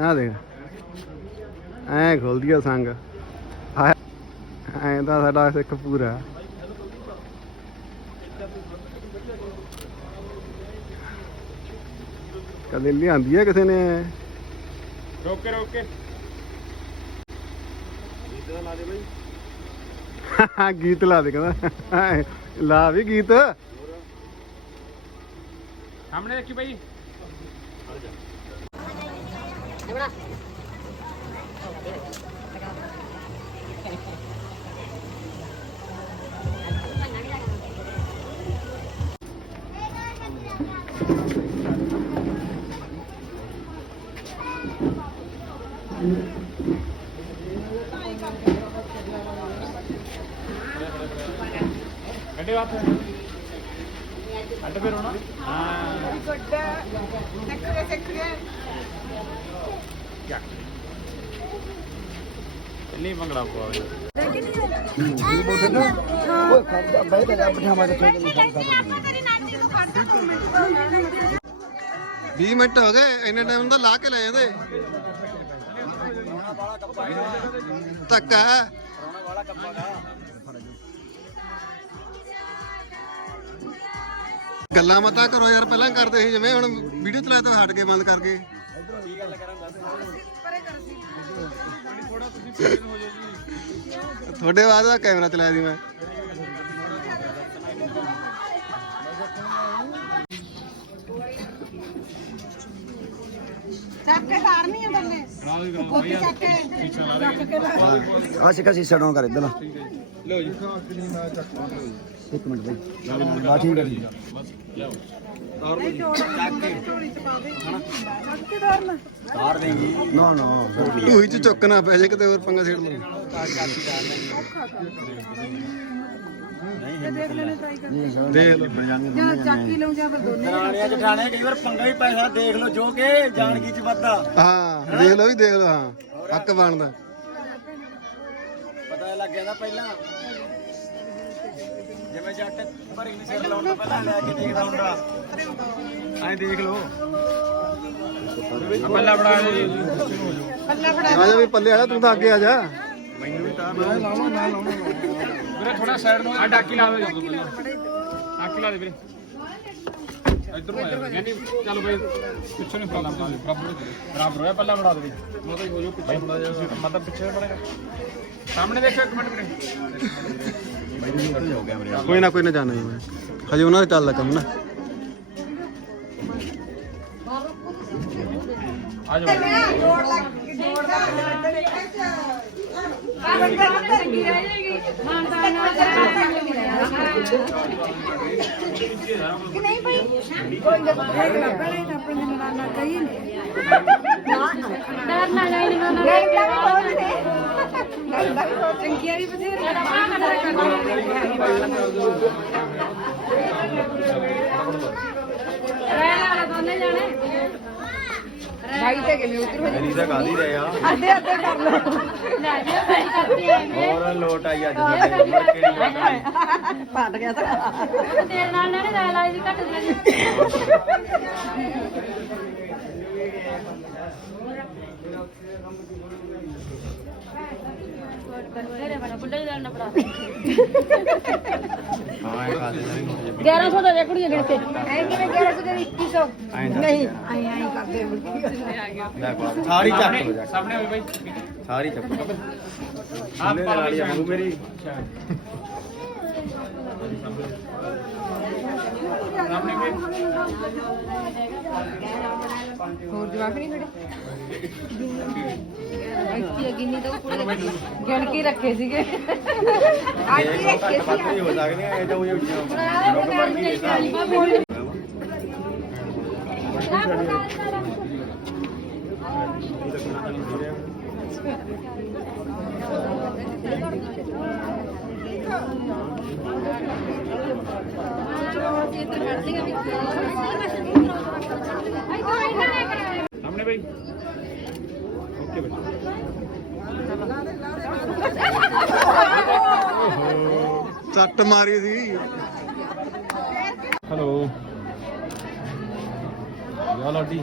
ਆ ਦੇਖ। ਐ ਖੁੱਲਦੀ ਆ ਸੰਗ। ਆ ਐ ਤਾਂ ਸਾਡਾ ਸਿੱਖ ਪੂਰਾ। ਕਦੇ ਲਿਆਂਦੀ ਆ ਕਿਸੇ ਨੇ। ਰੋਕੇ ਰੋਕੇ। ਗੀਤ ਲਾ ਦੇ ਕਹਿੰਦਾ। ਐ, ਲਾ ਵੀ ਗੀਤ। ਸਾਹਮਣੇ ਦੇਖੀ ਭਾਈ ਕੱਢੇ ਵਾਪ ਅੱਡ ਫੇਰ ਹੋਣਾ? ਹਾਂ। ਕਿਆ ਨਹੀਂ ਮੰਗੜਾ ਪਵਾ ਓਏ 20 ਮਿੰਟ ਹੋ ਗਏ ਇੰਨੇ ਟਾਈਮ ਦਾ ਲਾ ਕੇ ਲੈ ਜਾਂਦੇ। ਧੱਕਾ ਗੱਲਾਂ ਮਤਾ ਕਰੋ ਯਾਰ, ਪਹਿਲਾਂ ਕਰਦੇ ਸੀ ਜਿਵੇਂ, ਹੁਣ ਵੀਡੀਓ ਚਲਾਇਆ ਤਾਂ ਹਟ ਕੇ ਬੰਦ ਕਰਕੇ। ਤੁਹਾਡੇ ਬਾਅਦ ਦਾ ਕੈਮਰਾ ਚਲਾਇਆ ਸੀ ਮੈਂ। ਚੱਕ ਕੇ ਚੱਕ ਲਾ ਆ ਸਿੱਕਾ ਸੀਸਾ ਡਾਉਂ ਕਰ ਇਧਰ ਲਾ। ਲਓ ਜੀ। ਇੱਕ ਮਿੰਟ ਬਈ। ਬਾ ਠੀਕ ਹੈ ਜੀ ਪਾ ਦੇ। ਤਾਰ ਦੇਂਗੀ ਨਾ। ਨਾ ਢੂਈ ਚ ਚੁੱਕਣਾ ਪੈ ਜੇ ਕਿਤੇ ਹੋਰ ਪੰਗਾ ਛੇੜ ਲਓ। ਤੇ ਦੇਖ ਲੈਣੇ ਟਰਾਈ ਕਰ ਦੇਖ ਲਓ। ਜਾਂ ਚੱਕੀ ਲਊ ਜਾਂ ਫਿਰ ਦੋਨੇ। ਰਾਣੀਆਂ ਜਠਾਣੇ ਕਈ ਵਾਰ ਪੰਗਾ ਹੀ ਪੈਸਾ ਦੇਖ ਲਓ ਜੋ ਕਿ ਜਾਣਗੀ ਚ ਵੱਧਾ ਹਾਂ ਦੇਖ ਲਓ ਵੀ ਦੇਖ ਲਓ ਹਾਂ। ਹੱਕ ਬਣਦਾ। ਪਤਾ ਲੱਗ ਗਿਆ ਨਾ ਪਹਿਲਾਂ। ਜਿਵੇਂ ਜੱਟ ਭਰੀ ਨੂੰ ਸਿਰ ਲਾਉਣ ਤੋਂ ਪਹਿਲਾਂ ਲੈ ਕੇ ਦੇਖਦਾ ਹੁੰਦਾ। ਐਂ ਦੇਖ ਲਓ। ਪੱਲਾ ਬੜਾ ਜੀ। ਪੱਲਾ ਫੜਾ ਆ ਜਾ ਵੀ ਪੱਲੇ ਆ ਜਾ ਤੂੰ ਤਾਂ ਅੱਗੇ ਆ ਜਾ। ਵੀਰੇ ਥੋੜਾ ਸਾਈਡ ਨੂੰ ਆ। ਡਾਕੀ ਲਾ ਦੇ ਜਦੋਂ ਪਹਿਲਾਂ ਡਾਕੀ ਲਾ ਦੇ ਵੀਰੇ। ਇੱਧਰ ਨੂੰ ਆ ਯਾਨੀ ਚੱਲ ਬਈ ਪਿੱਛੇ ਨੂੰ ਪੱਲਾ ਬਣਾ ਦੇ ਬਰਾਬਰ ਬਰਾਬਰ ਹੋਇਆ ਪੱਲਾ ਬਣਾ ਦੇ ਵੀ ਮਤਲਬ ਹੋ ਜੋ ਪਿੱਛੇ ਥੋੜਾ ਜਿਹਾ ਮਤਲਬ ਪਿੱਛੇ ਬੜੇਗਾ ਸਾਹਮਣੇ ਦੇਖੋ ਇੱਕ ਮਿੰਟ ਵੀਰੇ। ਕੋਈ ਨਾ ਕੋਈ ਨਾ ਜਾਣਾ ਜੀ। ਮੈਂ ਹਜੇ ਉਹਨਾਂ ਦਾ ਚੱਲਦਾ ਕੰਮ ਨਾ। ਆ ਜਾਓ। ਜੋੜ ਲੱਗ ਜੋੜ ਦਾ ਕਿ ਨਹੀਂ ਭਾਈ ਚੰਗੀਆਂ ਵੀ ਬਥੇਰੀਆਂ ਰਹਿਣ ਵਾਲਾ ਦੋਨੇ ਜਾਣੇ ਭਾਈ ਤੇ ਕਿਵੇਂ ਉਤਰ ਹੋ ਰੀਜ਼ਾ ਕਾਦੀ ਰਹੇ ਆ? ਅੱਧੇ ਅੱਧੇ ਕਰ ਲਓ। ਲੈ ਜੀ ਭਾਈ ਕਰਤੀ ਐ ਹੋਰ ਲੋਟ ਆਈ ਅੱਜ ਸਾਡੇ ਮੁੜ ਕੇ ਨਹੀਂ ਆਉਣਾ। ਪਟ ਗਿਆ ਤਾਂ। ਤੇਰੇ ਨਾਲ ਨਾ ਲੈ ਲਾਈ ਦੀ। ਘੱਟ ਦੀ। ਬੁੱਲੇ ਦਾ। ਨਾ ਪੜਾ 1100 ਦਾ ਕੁੜੀਆਂ ਗਿਣ ਕੇ ਐ ਕਿਵੇਂ ਕਿਹਾ ਸੀ 2100 ਨਹੀਂ। ਆਈ ਆਈ ਕਰਦੇ ਕੋਲ ਸਾਰੀ ਚੱਕ ਲੋ ਜਾ ਸਾਹਮਣੇ ਹੋਈ ਬਾਈ। ਸਾਰੀ ਚੱਕ ਆਪ ਆ ਮੇਰੀ। ਹੋਰ ਜਵਾਕ ਨਹੀਂ ਖੜੇ? ਇੱਥੇ ਗਿੰਨੀ ਤਾਂ ਪੂਰੇ ਗਿਣ ਕੇ ਰੱਖੇ ਸੀਗੇ। ਅੱਜ ਹੀ ਰੱਖੇ ਪੱਤ ਸੀ ਹੀ ਹੋ ਸਕਦੇ। ਆ ਇਹ ਤਾਂ ਉਹ ਲੋਕ ਮਰ ਨਹੀਂ ਸਾਹਮਣੇ ਬਾਈ। ਓਕੇ ਬਾਈ। ਸੱਟ ਮਾਰੀ ਸੀ। ਹੈਲੋ ਯਾ ਲਾਡੀ।